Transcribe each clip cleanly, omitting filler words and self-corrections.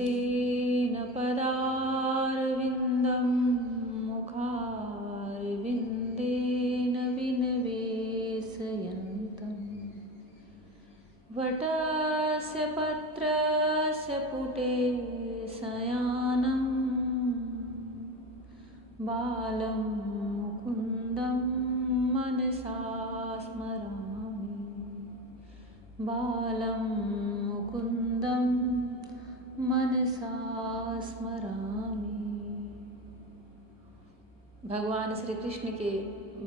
तेन पदारविन्दं मुखारविन्देन विनिवेशयन्तं वटस्य पत्रस्य पुटे शयानं बालं मुकुन्दं मनसा स्मरामि, बालं मुकुन्दं मनसा स्मरामि। भगवान श्री कृष्ण के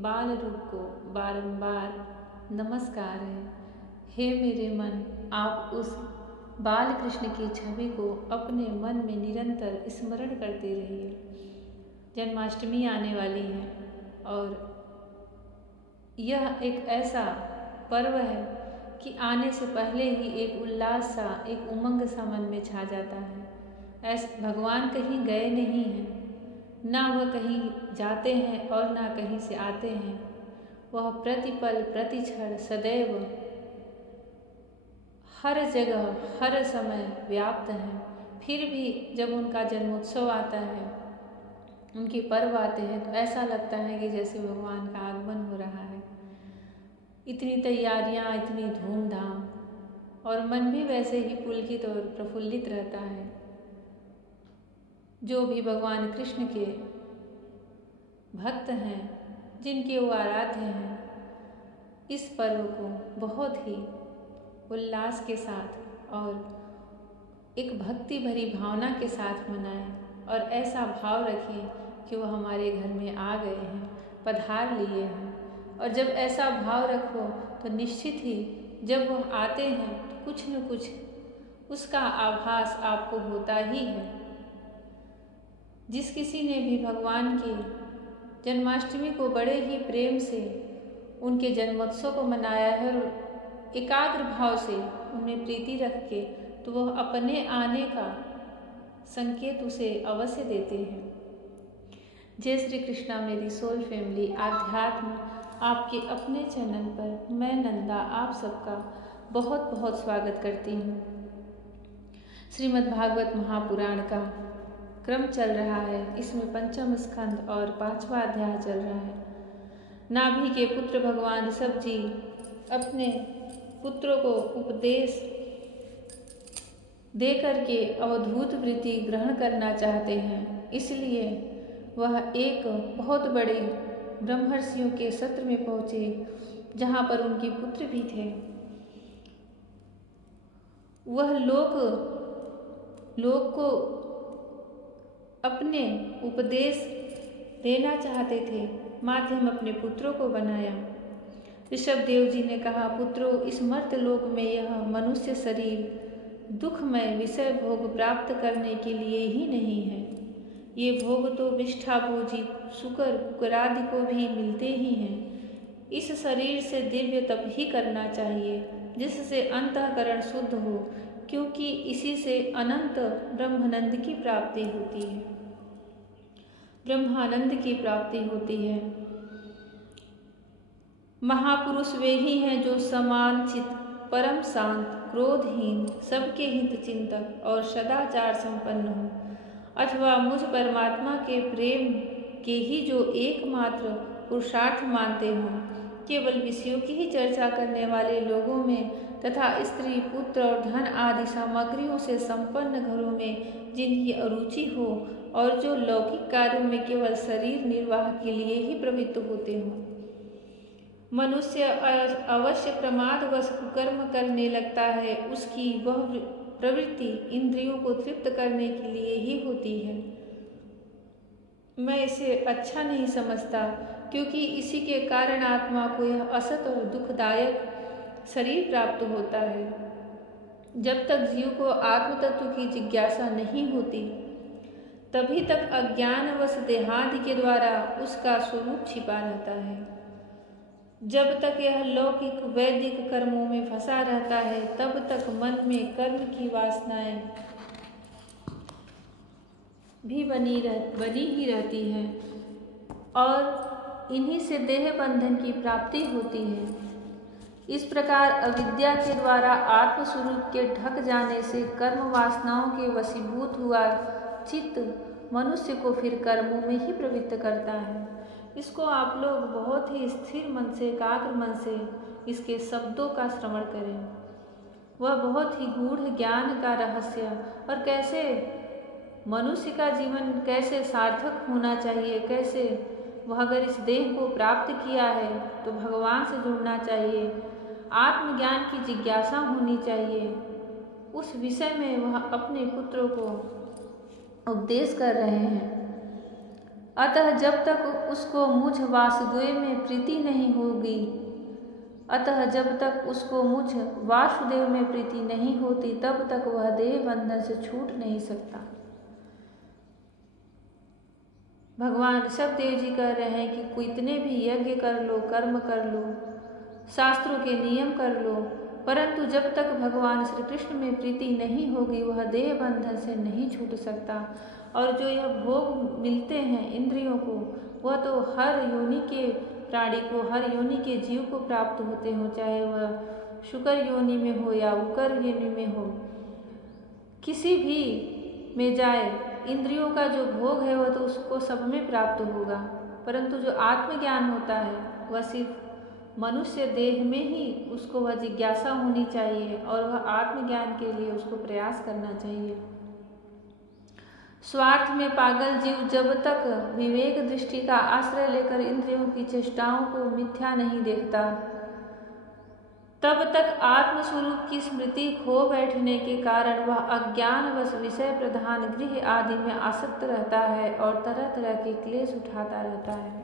बाल रूप को बारंबार नमस्कार है। हे मेरे मन, आप उस बाल कृष्ण की छवि को अपने मन में निरंतर स्मरण करते रहिए। जन्माष्टमी आने वाली है और यह एक ऐसा पर्व है कि आने से पहले ही एक उल्लास सा, एक उमंग सा मन में छा जाता है। ऐसे भगवान कहीं गए नहीं हैं, ना वह कहीं जाते हैं और ना कहीं से आते हैं। वह प्रतिपल प्रतिक्षण सदैव हर जगह हर समय व्याप्त हैं। फिर भी जब उनका जन्मोत्सव आता है, उनके पर्व आते हैं, तो ऐसा लगता है कि जैसे भगवान का आगमन हो रहा है। इतनी तैयारियां, इतनी धूमधाम, और मन भी वैसे ही पुलकित और प्रफुल्लित रहता है। जो भी भगवान कृष्ण के भक्त हैं, जिनके वो आराध्य हैं, इस पर्व को बहुत ही उल्लास के साथ और एक भक्ति भरी भावना के साथ मनाएं और ऐसा भाव रखें कि वो हमारे घर में आ गए हैं, पधार लिए हैं। और जब ऐसा भाव रखो तो निश्चित ही जब वह आते हैं तो कुछ न कुछ उसका आभास आपको होता ही है। जिस किसी ने भी भगवान की जन्माष्टमी को बड़े ही प्रेम से उनके जन्मोत्सव को मनाया है और एकाग्र भाव से उनमें प्रीति रख के, तो वह अपने आने का संकेत उसे अवश्य देते हैं। जय श्री कृष्णा मेरी सोल फैमिली, आध्यात्म आपके अपने चैनल पर मैं नंदा आप सबका बहुत बहुत स्वागत करती हूँ। श्रीमद् भागवत महापुराण का क्रम चल रहा है। इसमें पंचम स्कंद और 5वां अध्याय चल रहा है। नाभि के पुत्र भगवान ऋषभ जी अपने पुत्रों को उपदेश दे करके अवधूत वृत्ति ग्रहण करना चाहते हैं। इसलिए वह एक बहुत बड़े ब्रह्मर्षियों के सत्र में पहुँचे, जहाँ पर उनके पुत्र भी थे। वह लोक को अपने उपदेश देना चाहते थे, माध्यम अपने पुत्रों को बनाया। ऋषभ देव जी ने कहा, पुत्रों, इस मर्त्य लोक में यह मनुष्य शरीर दुखमय विषय भोग प्राप्त करने के लिए ही नहीं है। ये भोग तो विष्ठाभोजी शुकर कुकरादि को भी मिलते ही हैं। इस शरीर से दिव्य तप ही करना चाहिए, जिससे अंतःकरण शुद्ध हो, क्योंकि इसी से अनंत ब्रह्मानंद की प्राप्ति होती है। ब्रह्मानंद की प्राप्ति होती है। महापुरुष वे ही हैं जो समान चित, परम शांत, क्रोधहीन, सबके हित चिंतक और सदाचार संपन्न हो, अथवा मुझ परमात्मा के प्रेम के ही जो एकमात्र पुरुषार्थ मानते हों। केवल विषयों की ही चर्चा करने वाले लोगों में तथा स्त्री, पुत्र और धन आदि सामग्रियों से संपन्न घरों में जिनकी अरुचि हो और जो लौकिक कार्यों में केवल शरीर निर्वाह के लिए ही प्रवृत्त होते हों। मनुष्य अवश्य प्रमादवश कुकर्म करने लगता है, उसकी वह प्रवृत्ति इंद्रियों को तृप्त करने के लिए ही होती है। मैं इसे अच्छा नहीं समझता, क्योंकि इसी के कारण आत्मा को यह असत और दुखदायक शरीर प्राप्त होता है। जब तक जीव को आत्म तत्व की जिज्ञासा नहीं होती, तभी तक अज्ञानवश देहादि के द्वारा उसका स्वरूप छिपा रहता है। जब तक यह लौकिक वैदिक कर्मों में फंसा रहता है, तब तक मन में कर्म की वासनाएं भी बनी ही रहती है और इन्हीं से देह बंधन की प्राप्ति होती है। इस प्रकार अविद्या के द्वारा आत्मस्वरूप के ढक जाने से कर्म वासनाओं के वशीभूत हुआ चित्त मनुष्य को फिर कर्मों में ही प्रवृत्त करता है। इसको आप लोग बहुत ही स्थिर मन से, एकाग्र मन से इसके शब्दों का श्रवण करें। वह बहुत ही गूढ़ ज्ञान का रहस्य और कैसे मनुष्य का जीवन कैसे सार्थक होना चाहिए, कैसे वह अगर इस देह को प्राप्त किया है तो भगवान से जुड़ना चाहिए, आत्मज्ञान की जिज्ञासा होनी चाहिए, उस विषय में वह अपने पुत्रों को उपदेश कर रहे हैं। अतः जब तक उसको मुझ वासुदेव में प्रीति नहीं होगी, अतः जब तक उसको मुझ वासुदेव में प्रीति नहीं होती, तब तक वह देह बंधन से छूट नहीं सकता। भगवान ऋषभदेव जी कह रहे हैं कि कितने भी यज्ञ कर लो, कर्म कर लो, शास्त्रों के नियम कर लो, परंतु जब तक भगवान श्री कृष्ण में प्रीति नहीं होगी वह देह बंधन से नहीं छूट सकता। और जो यह भोग मिलते हैं इंद्रियों को, वह तो हर योनि के प्राणी को, हर योनि के जीव को प्राप्त होते हो, चाहे वह शुकर योनि में हो या उकर योनि में हो, किसी भी में जाए, इंद्रियों का जो भोग है वह तो उसको सब में प्राप्त होगा। परंतु जो आत्मज्ञान होता है वह सिर्फ मनुष्य देह में ही उसको वह जिज्ञासा होनी चाहिए और वह आत्मज्ञान के लिए उसको प्रयास करना चाहिए। स्वार्थ में पागल जीव जब तक विवेक दृष्टि का आश्रय लेकर इंद्रियों की चेष्टाओं को मिथ्या नहीं देखता, तब तक आत्मस्वरूप की स्मृति खो बैठने के कारण वह अज्ञानवश विषय प्रधान गृह आदि में आसक्त रहता है और तरह तरह के क्लेश उठाता रहता है।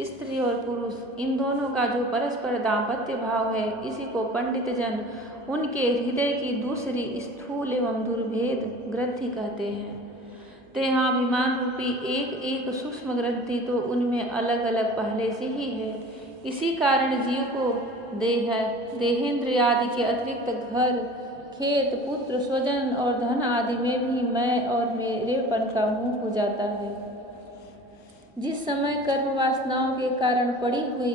स्त्री और पुरुष इन दोनों का जो परस्पर दाम्पत्य भाव है, इसी को पंडित जन उनके हृदय की दूसरी स्थूल एवं दुर्भेद ग्रंथि कहते हैं। देहाभिमान रूपी एक एक सूक्ष्म ग्रंथि तो उनमें अलग अलग पहले से ही है। इसी कारण जीव को देहेंद्र आदि के अतिरिक्त घर, खेत, पुत्र, स्वजन और धन आदि में भी मैं और मेरेपन का मोह हो जाता है। जिस समय कर्म वासनाओं के कारण पड़ी हुई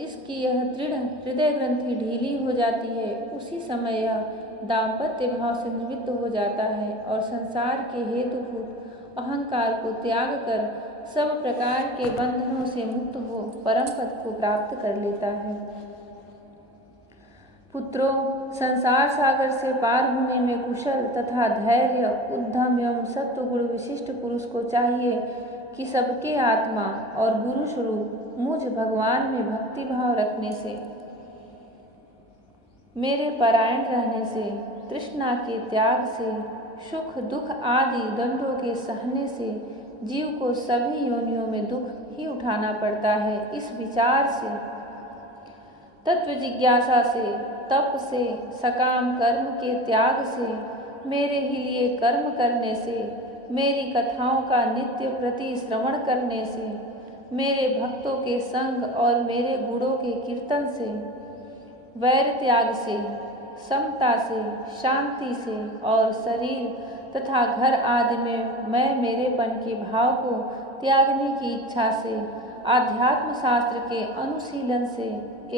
इसकी यह दृढ़ हृदय ग्रंथि ढीली हो जाती है, उसी समय यह दाम्पत्य भाव से निवृत्त हो जाता है और संसार के हेतुभूत अहंकार को त्याग कर सब प्रकार के बंधनों से मुक्त हो परम पद को प्राप्त कर लेता है। पुत्रों, संसार सागर से पार होने में कुशल तथा धैर्य, उद्यम एवं सत्वगुण विशिष्ट पुरुष को चाहिए कि सबके आत्मा और गुरु स्वरूप मुझ भगवान में भक्ति भाव रखने से, मेरे परायण रहने से, तृष्णा के त्याग से, सुख दुख आदि दंडों के सहने से जीव को सभी योनियों में दुख ही उठाना पड़ता है। इस विचार से, तत्व जिज्ञासा से, तप से, सकाम कर्म के त्याग से, मेरे ही लिए कर्म करने से, मेरी कथाओं का नित्य प्रति श्रवण करने से, मेरे भक्तों के संग और मेरे गुणों के कीर्तन से, वैर त्याग से, समता से, शांति से और शरीर तथा घर आदि में मैं मेरेपन के भाव को त्यागने की इच्छा से, आध्यात्म शास्त्र के अनुशीलन से,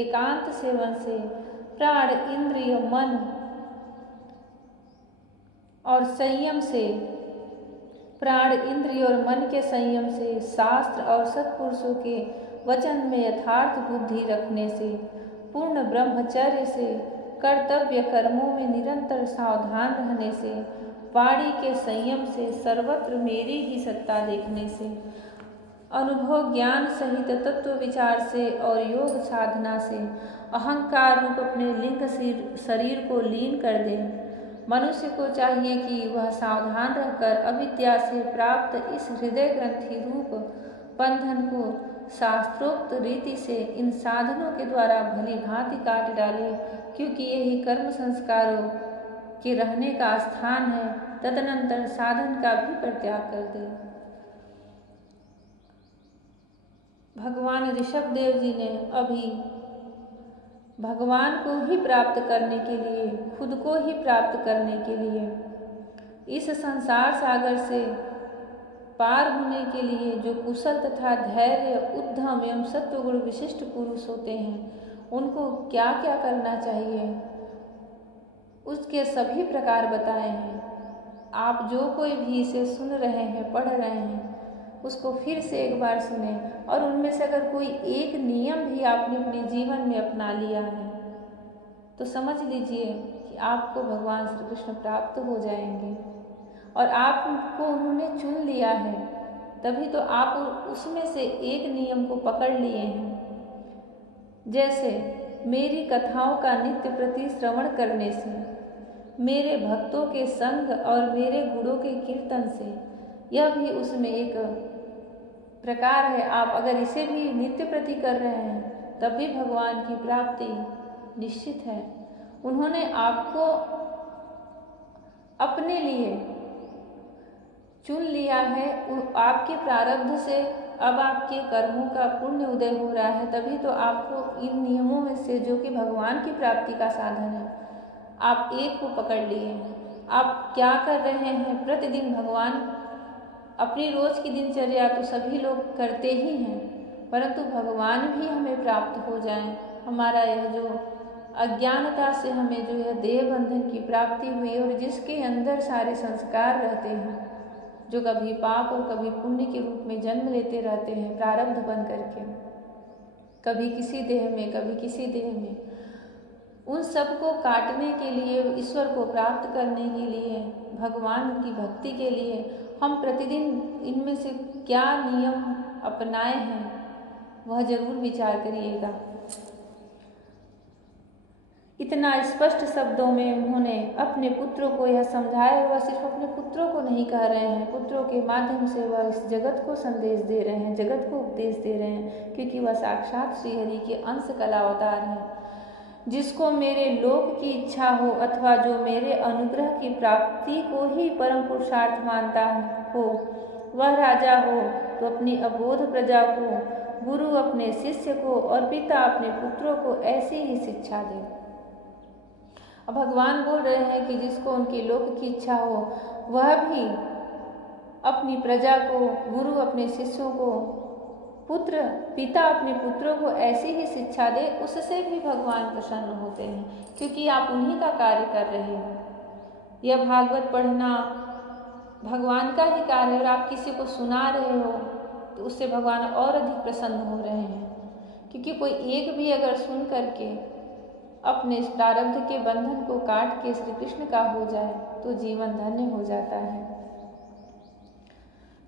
एकांत सेवन से, प्राण इंद्रिय मन और संयम से, प्राण इंद्रिय और मन के संयम से, शास्त्र और सत्पुरुषों के वचन में यथार्थ बुद्धि रखने से, पूर्ण ब्रह्मचर्य से, कर्तव्य कर्मों में निरंतर सावधान रहने से, वाणी के संयम से, सर्वत्र मेरी ही सत्ता देखने से, अनुभव ज्ञान सहित तत्व विचार से और योग साधना से अहंकार रूप अपने लिंग शरीर को लीन कर दे। मनुष्य को चाहिए कि वह सावधान रहकर अविद्या से प्राप्त इस हृदय ग्रंथि रूप बंधन को शास्त्रोक्त रीति से इन साधनों के द्वारा भली भांति काट डाले, क्योंकि यही कर्म संस्कारों के रहने का स्थान है। तदनंतर साधन का भी परित्याग कर दे। भगवान ऋषभदेव जी ने अभी भगवान को ही प्राप्त करने के लिए, खुद को ही प्राप्त करने के लिए, इस संसार सागर से पार होने के लिए जो कुशल तथा धैर्य, उद्यम एवं सत्वगुण विशिष्ट पुरुष होते हैं, उनको क्या क्या करना चाहिए, उसके सभी प्रकार बताए हैं। आप जो कोई भी इसे सुन रहे हैं, पढ़ रहे हैं, उसको फिर से एक बार सुने और उनमें से अगर कोई एक नियम भी आपने अपने जीवन में अपना लिया है तो समझ लीजिए कि आपको भगवान श्री कृष्ण प्राप्त हो जाएंगे। और आपको उन्होंने चुन लिया है, तभी तो आप उसमें से एक नियम को पकड़ लिए हैं। जैसे मेरी कथाओं का नित्य प्रति श्रवण करने से, मेरे भक्तों के संग और मेरे गुणों के कीर्तन से, यह भी उसमें एक प्रकार है। आप अगर इसे भी नित्य प्रति कर रहे हैं तब भी भगवान की प्राप्ति निश्चित है। उन्होंने आपको अपने लिए चुन लिया है। आपके प्रारब्ध से अब आपके कर्मों का पुण्य उदय हो रहा है, तभी तो आपको इन नियमों में से, जो कि भगवान की प्राप्ति का साधन है, आप एक को पकड़ लिए हैं। आप क्या कर रहे हैं? प्रतिदिन भगवान, अपनी रोज की दिनचर्या तो सभी लोग करते ही हैं, परंतु भगवान भी हमें प्राप्त हो जाएं। हमारा यह जो अज्ञानता से हमें जो यह देह बंधन की प्राप्ति हुई और जिसके अंदर सारे संस्कार रहते हैं, जो कभी पाप और कभी पुण्य के रूप में जन्म लेते रहते हैं प्रारब्ध बन करके, कभी किसी देह में कभी किसी देह में, उन सब को काटने के लिए, ईश्वर को प्राप्त करने के लिए, भगवान की भक्ति के लिए हम प्रतिदिन इनमें से क्या नियम अपनाए हैं वह जरूर विचार करिएगा। इतना स्पष्ट शब्दों में उन्होंने अपने पुत्रों को यह समझाया। वह सिर्फ अपने पुत्रों को नहीं कह रहे हैं, पुत्रों के माध्यम से वह इस जगत को संदेश दे रहे हैं, जगत को उपदेश दे रहे हैं, क्योंकि वह साक्षात श्रीहरि के अंश कला अवतार हैं। जिसको मेरे लोक की इच्छा हो अथवा जो मेरे अनुग्रह की प्राप्ति को ही परम पुरुषार्थ मानता हो, वह राजा हो तो अपनी अबोध प्रजा को, गुरु अपने शिष्य को और पिता अपने पुत्रों को ऐसी ही शिक्षा दे। अब भगवान बोल रहे हैं कि जिसको उनके लोक की इच्छा हो वह भी अपनी प्रजा को, गुरु अपने शिष्यों को, पुत्र पिता अपने पुत्रों को ऐसी ही शिक्षा दे, उससे भी भगवान प्रसन्न होते हैं, क्योंकि आप उन्हीं का कार्य कर रहे हो। यह भागवत पढ़ना भगवान का ही कार्य है और आप किसी को सुना रहे हो तो उससे भगवान और अधिक प्रसन्न हो रहे हैं। क्योंकि कोई एक भी अगर सुन करके अपने इस प्रारब्ध के बंधन को काट के श्री कृष्ण का हो जाए तो जीवन धन्य हो जाता है।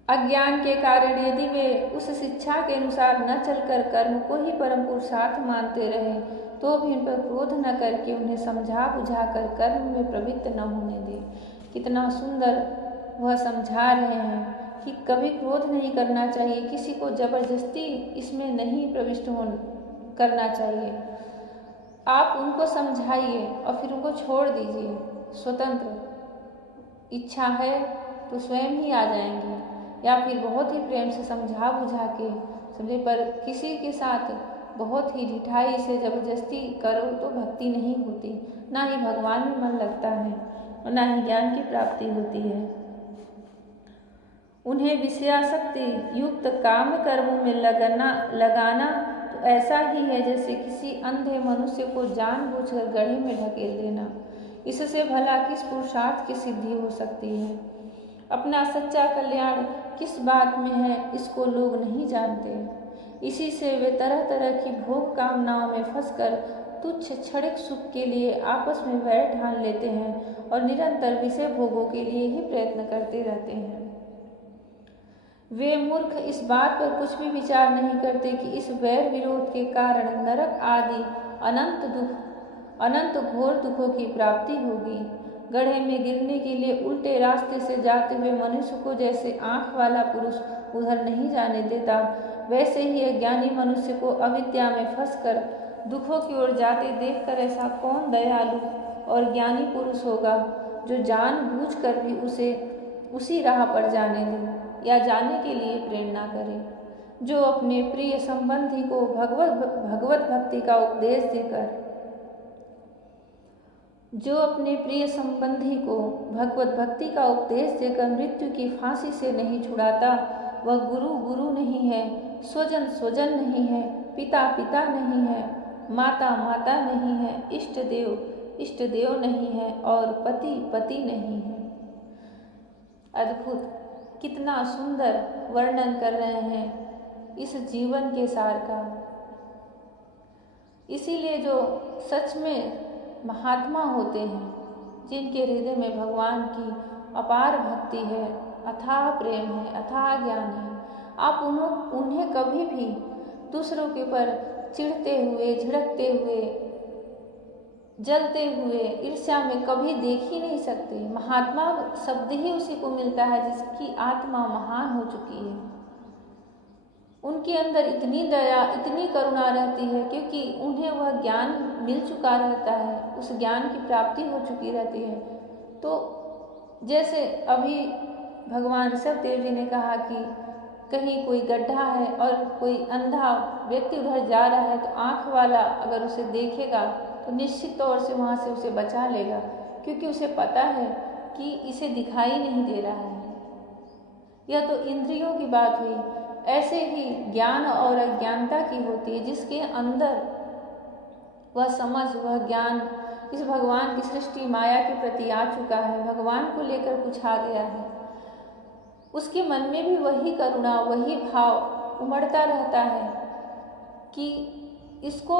अज्ञान के कारण यदि वे उस शिक्षा के अनुसार न चलकर कर्म को ही परम पुरुषार्थ मानते रहे तो भी उन पर क्रोध न करके उन्हें समझा बुझा कर कर्म में प्रवृत्त न होने दे। कितना सुंदर वह समझा रहे हैं कि कभी क्रोध नहीं करना चाहिए, किसी को जबरदस्ती इसमें नहीं प्रविष्ट करना चाहिए। आप उनको समझाइए और फिर उनको छोड़ दीजिए। स्वतंत्र इच्छा है तो स्वयं ही आ जाएंगे, या फिर बहुत ही प्रेम से समझा बुझा के समझे, पर किसी के साथ बहुत ही ढिठाई से जबरदस्ती करो तो भक्ति नहीं होती, ना ही भगवान में मन लगता है और ना ही ज्ञान की प्राप्ति होती है। उन्हें विषयासक्ति युक्त काम कर्मों में लगाना तो ऐसा ही है जैसे किसी अंधे मनुष्य को जानबूझकर गड्ढे में ढकेल देना। इससे भला किस पुरुषार्थ की सिद्धि हो सकती है? अपना सच्चा कल्याण किस बात में है इसको लोग नहीं जानते। इसी से वे तरह तरह की भोग कामनाओं में फंसकर तुच्छ क्षणिक सुख के लिए आपस में वैर ठान लेते हैं और निरंतर विषय भोगों के लिए ही प्रयत्न करते रहते हैं। वे मूर्ख इस बात पर कुछ भी विचार नहीं करते कि इस वैर विरोध के कारण नरक आदि अनंत घोर दुखों की प्राप्ति होगी। गड्ढे में गिरने के लिए उल्टे रास्ते से जाते हुए मनुष्य को जैसे आँख वाला पुरुष उधर नहीं जाने देता, वैसे ही अज्ञानी मनुष्य को अविद्या में फंसकर दुखों की ओर जाते देखकर ऐसा कौन दयालु और ज्ञानी पुरुष होगा जो जानबूझकर भी उसे उसी राह पर जाने दे या जाने के लिए प्रेरणा करे। जो अपने प्रिय संबंधी को भगवत भक्ति का उपदेश देकर मृत्यु की फांसी से नहीं छुड़ाता, वह गुरु नहीं है, स्वजन नहीं है, पिता नहीं है, माता माता नहीं है, इष्ट देव नहीं है और पति पति नहीं है। अद्भुत, कितना सुंदर वर्णन कर रहे हैं इस जीवन के सार का। इसीलिए जो सच में महात्मा होते हैं, जिनके हृदय में भगवान की अपार भक्ति है, अथाह प्रेम है, अथाह ज्ञान है, आप उन्हें कभी भी दूसरों के ऊपर चिढ़ते हुए, झिड़कते हुए, जलते हुए, ईर्ष्या में कभी देख ही नहीं सकते। महात्मा शब्द ही उसी को मिलता है जिसकी आत्मा महान हो चुकी है। उनके अंदर इतनी दया, इतनी करुणा रहती है क्योंकि उन्हें वह ज्ञान मिल चुका रहता है, उस ज्ञान की प्राप्ति हो चुकी रहती है। तो जैसे अभी भगवान ऋषभदेव जी ने कहा कि कहीं कोई गड्ढा है और कोई अंधा व्यक्ति उधर जा रहा है, तो आँख वाला अगर उसे देखेगा तो निश्चित तौर से वहाँ से उसे बचा लेगा, क्योंकि उसे पता है कि इसे दिखाई नहीं दे रहा है। यह तो इंद्रियों की बात हुई। ऐसे ही ज्ञान और अज्ञानता की होती है, जिसके अंदर वह समझ, वह ज्ञान इस भगवान की सृष्टि माया के प्रति आ चुका है, भगवान को लेकर कुछ आ गया है, उसके मन में भी वही करुणा, वही भाव उमड़ता रहता है कि इसको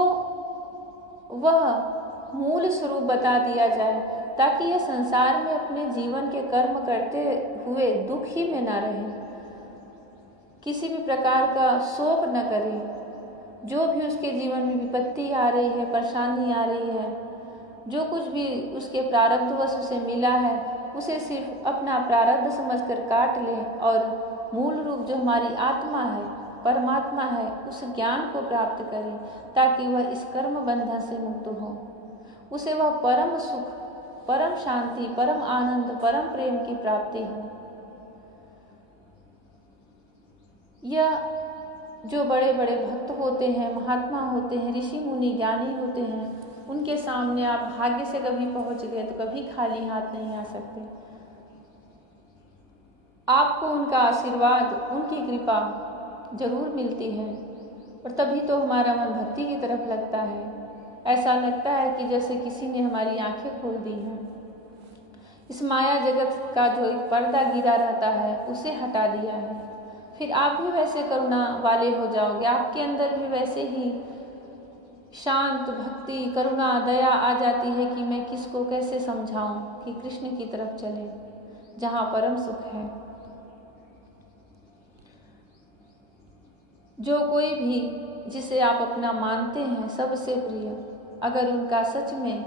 वह मूल स्वरूप बता दिया जाए, ताकि यह संसार में अपने जीवन के कर्म करते हुए दुख ही में न रहे, किसी भी प्रकार का शोक न करे। जो भी उसके जीवन में विपत्ति आ रही है, परेशानी आ रही है, जो कुछ भी उसके प्रारब्धवश उसे मिला है, उसे सिर्फ अपना प्रारब्ध समझकर काट ले और मूल रूप जो हमारी आत्मा है, परमात्मा है, उस ज्ञान को प्राप्त करे, ताकि वह इस कर्म बंधन से मुक्त हो। उसे वह परम सुख, परम शांति, परम आनंद, परम प्रेम की प्राप्ति हो। यह जो बड़े बड़े भक्त होते हैं, महात्मा होते हैं, ऋषि मुनि ज्ञानी होते हैं, उनके सामने आप भाग्य से कभी पहुंच गए तो कभी खाली हाथ नहीं आ सकते। आपको उनका आशीर्वाद, उनकी कृपा जरूर मिलती है, और तभी तो हमारा मन भक्ति की तरफ लगता है। ऐसा लगता है कि जैसे किसी ने हमारी आंखें खोल दी हैं। इस माया जगत का जो एक पर्दा गिरा रहता है, उसे हटा दिया है। फिर आप भी वैसे करुणा वाले हो जाओगे, आपके अंदर भी वैसे ही शांत भक्ति, करुणा, दया आ जाती है कि मैं किसको कैसे समझाऊं कि कृष्ण की तरफ चले, जहाँ परम सुख है। जो कोई भी जिसे आप अपना मानते हैं, सबसे प्रिय, अगर उनका सच में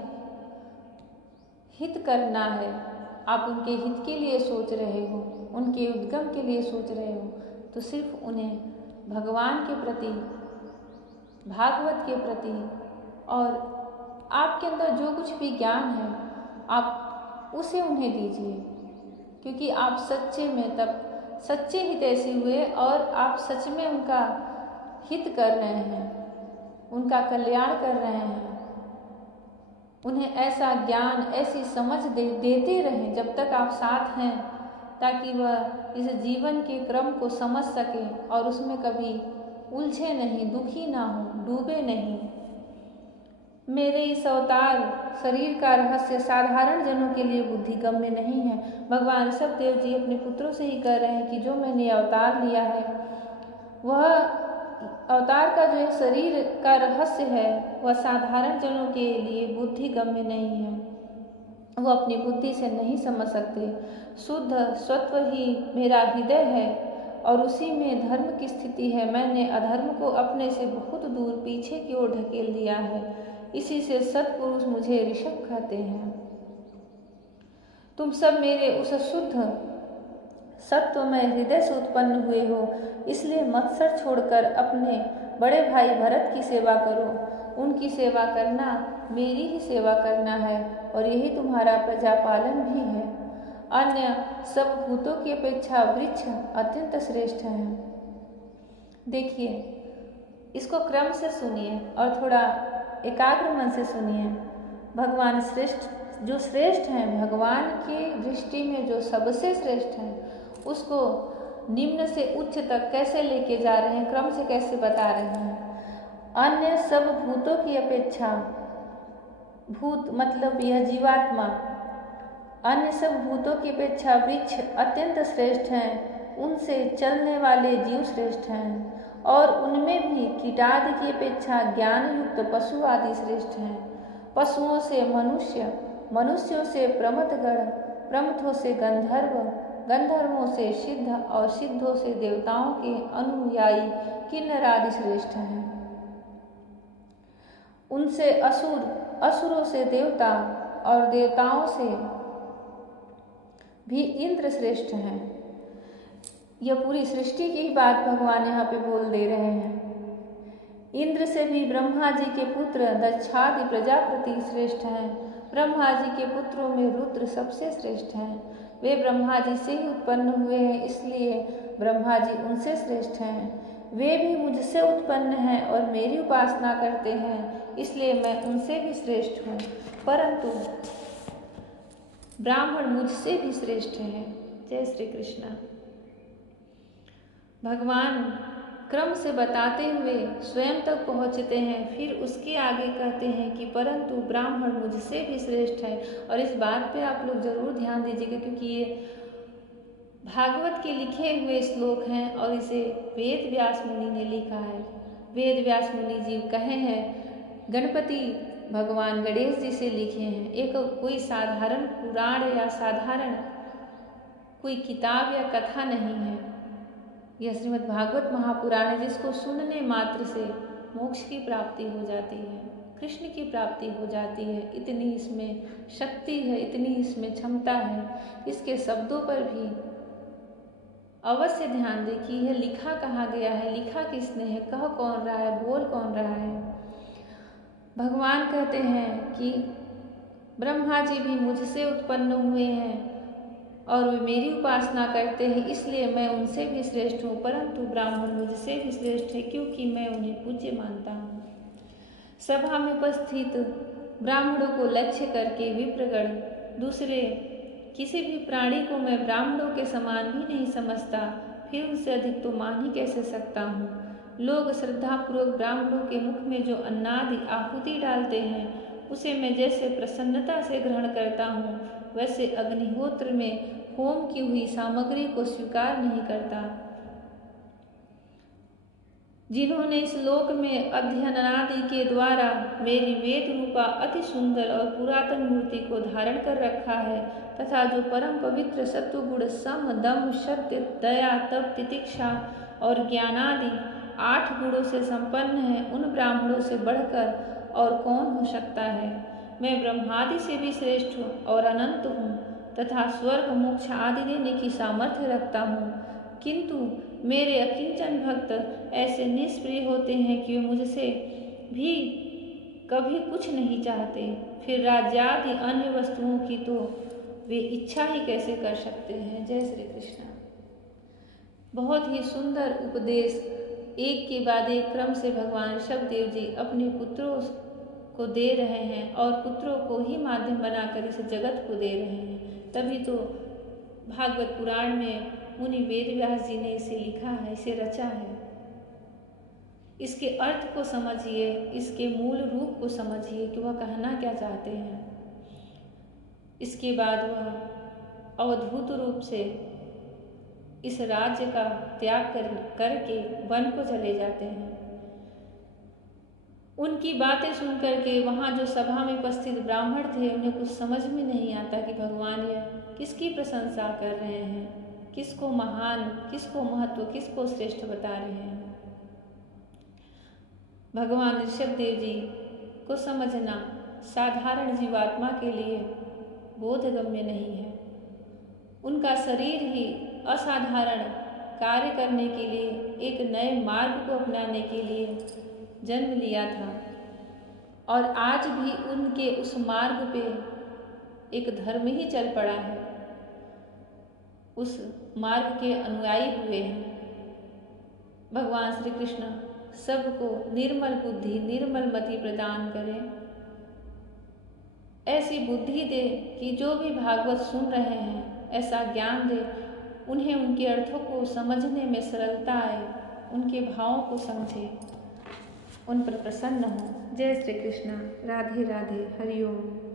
हित करना है, आप उनके हित के लिए सोच रहे हो, उनके उद्गम के लिए सोच रहे हो, तो सिर्फ उन्हें भगवान के प्रति, भागवत के प्रति और आपके अंदर जो कुछ भी ज्ञान है, आप उसे उन्हें दीजिए, क्योंकि आप सच्चे में तब सच्चे हितैषी हुए और आप सच में उनका हित कर रहे हैं, उनका कल्याण कर रहे हैं। उन्हें ऐसा ज्ञान, ऐसी समझ देते रहें जब तक आप साथ हैं, ताकि वह इस जीवन के क्रम को समझ सकें और उसमें कभी उलझे नहीं, दुखी ना हो, डूबे नहीं। मेरे इस अवतार शरीर का रहस्य साधारण जनों के लिए बुद्धिगम्य नहीं है। भगवान ऋषभदेव जी अपने पुत्रों से ही कह रहे हैं कि जो मैंने अवतार लिया है, वह अवतार का जो शरीर का रहस्य है, वह साधारण जनों के लिए बुद्धिगम्य नहीं है, वो अपनी बुद्धि से नहीं समझ सकते। शुद्ध सत्व ही मेरा हृदय है और उसी में धर्म की स्थिति है। मैंने अधर्म को अपने से बहुत दूर पीछे की ओर ढकेल दिया है, इसी से सत्पुरुष मुझे ऋषभ कहते हैं। तुम सब मेरे उस शुद्ध सत्वमय हृदय से उत्पन्न हुए हो, इसलिए मत्सर छोड़कर अपने बड़े भाई भरत की सेवा करो। उनकी सेवा करना मेरी ही सेवा करना है, और यही तुम्हारा प्रजापालन भी है। अन्य सब भूतों की अपेक्षा वृक्ष अत्यंत श्रेष्ठ हैं। देखिए, इसको क्रम से सुनिए और थोड़ा एकाग्र मन से सुनिए। भगवान जो श्रेष्ठ हैं, भगवान की दृष्टि में जो सबसे श्रेष्ठ हैं, उसको निम्न से उच्च तक कैसे लेके जा रहे हैं, क्रम से कैसे बता रहे हैं। अन्य सब भूतों की अपेक्षा, भूत मतलब यह जीवात्मा, अन्य सब भूतों की अपेक्षा वृक्ष अत्यंत श्रेष्ठ हैं, उनसे चलने वाले जीव श्रेष्ठ हैं, और उनमें भी कीटादि की अपेक्षा ज्ञान युक्त पशु आदि श्रेष्ठ हैं। पशुओं से मनुष्य, मनुष्यों से प्रमथगण, प्रमथों से गंधर्व, गंधर्वों से सिद्ध, और सिद्धों से देवताओं के अनुयायी किन्नर आदि श्रेष्ठ हैं। उनसे असुर, असुरों से देवता, और देवताओं से भी इंद्र श्रेष्ठ हैं। यह पूरी सृष्टि की बात भगवान यहाँ पे बोल दे रहे हैं। इंद्र से भी ब्रह्मा जी के पुत्र दक्षादि प्रजापति श्रेष्ठ हैं। ब्रह्मा जी के पुत्रों में रुद्र सबसे श्रेष्ठ हैं। वे ब्रह्मा जी से ही उत्पन्न हुए हैं, इसलिए ब्रह्मा जी उनसे श्रेष्ठ हैं। वे भी मुझसे उत्पन्न हैं और मेरी उपासना करते हैं, इसलिए मैं उनसे भी श्रेष्ठ हूँ। परंतु ब्राह्मण मुझसे भी श्रेष्ठ हैं। जय श्री कृष्ण। भगवान क्रम से बताते हुए स्वयं तक पहुँचते हैं, फिर उसके आगे कहते हैं कि परंतु ब्राह्मण मुझसे भी श्रेष्ठ है। और इस बात पे आप लोग जरूर ध्यान दीजिएगा, क्योंकि ये भागवत के लिखे हुए श्लोक हैं और इसे वेद व्यास मुनि ने लिखा है। वेद व्यास मुनि जी कहे हैं, गणपति भगवान गणेश जी से लिखे हैं। एक कोई साधारण पुराण या साधारण कोई किताब या कथा नहीं है। यह श्रीमद् भागवत महापुराण है, जिसको सुनने मात्र से मोक्ष की प्राप्ति हो जाती है, कृष्ण की प्राप्ति हो जाती है। इतनी इसमें शक्ति है, इतनी इसमें क्षमता है। इसके शब्दों पर भी अवश्य ध्यान दें कि यह लिखा कहाँ गया है, लिखा किसने है, कह कौन रहा है, बोल कौन रहा है। भगवान कहते हैं कि ब्रह्मा जी भी मुझसे उत्पन्न हुए हैं और वे मेरी उपासना करते हैं, इसलिए मैं उनसे भी श्रेष्ठ हूँ। परंतु ब्राह्मण मुझसे भी श्रेष्ठ है, क्योंकि मैं उन्हें पूज्य मानता हूँ। सभा में उपस्थित ब्राह्मणों को लक्ष्य करके विप्रगण, दूसरे किसी भी प्राणी को मैं ब्राह्मणों के समान भी नहीं समझता, फिर उनसे अधिक तो मान ही कैसे सकता हूँ। लोग श्रद्धापूर्वक ब्राह्मणों के मुख में जो अन्नादि आहुति डालते हैं, उसे मैं जैसे प्रसन्नता से ग्रहण करता हूँ, वैसे अग्निहोत्र में होम की हुई सामग्री को स्वीकार नहीं करता। जिन्होंने इस लोक में अध्ययनादि के द्वारा मेरी वेद रूपा अति सुंदर और पुरातन मूर्ति को धारण कर रखा है, तथा जो परम पवित्र सत्वगुण सम दम सत्य दया तप तितिक्षा और ज्ञानादि 8 गुणों से संपन्न है, उन ब्राह्मणों से बढ़कर और कौन हो सकता है। मैं ब्रह्मादि से भी श्रेष्ठ हूँ और अनंत हूँ, तथा स्वर्ग मोक्ष आदि देने की सामर्थ्य रखता हूँ। किंतु मेरे अकिंचन भक्त ऐसे निष्प्रिय होते हैं कि वे मुझसे भी कभी कुछ नहीं चाहते, फिर राज्यादि अन्य वस्तुओं की तो वे इच्छा ही कैसे कर सकते हैं। जय श्री कृष्ण। बहुत ही सुंदर उपदेश एक के बाद एक क्रम से भगवान ऋषभदेव जी अपने पुत्रों को दे रहे हैं, और पुत्रों को ही माध्यम बनाकर इस जगत को दे रहे हैं। तभी तो भागवत पुराण में मुनि वेद व्यास जी ने इसे लिखा है, इसे रचा है। इसके अर्थ को समझिए, इसके मूल रूप को समझिए कि वह कहना क्या चाहते हैं। इसके बाद वह अवधूत रूप से इस राज्य का त्याग करके वन को चले जाते हैं। उनकी बातें सुनकर के वहाँ जो सभा में उपस्थित ब्राह्मण थे, उन्हें कुछ समझ में नहीं आता कि भगवान यह किसकी प्रशंसा कर रहे हैं, किसको महान, किसको महत्व, किसको श्रेष्ठ बता रहे हैं। भगवान ऋषभदेव जी को समझना साधारण जीवात्मा के लिए बोधगम्य नहीं है। उनका शरीर ही असाधारण कार्य करने के लिए, एक नए मार्ग को अपनाने के लिए जन्म लिया था, और आज भी उनके उस मार्ग पे एक धर्म ही चल पड़ा है, उस मार्ग के अनुयायी हुए हैं। भगवान श्री कृष्ण सबको निर्मल बुद्धि, निर्मल मति प्रदान करें, ऐसी बुद्धि दे कि जो भी भागवत सुन रहे हैं ऐसा ज्ञान दे, उन्हें उनके अर्थों को समझने में सरलता आए, उनके भावों को समझे। उन पर प्रसन्न हो। जय श्री कृष्ण। राधे राधे। हरिओम।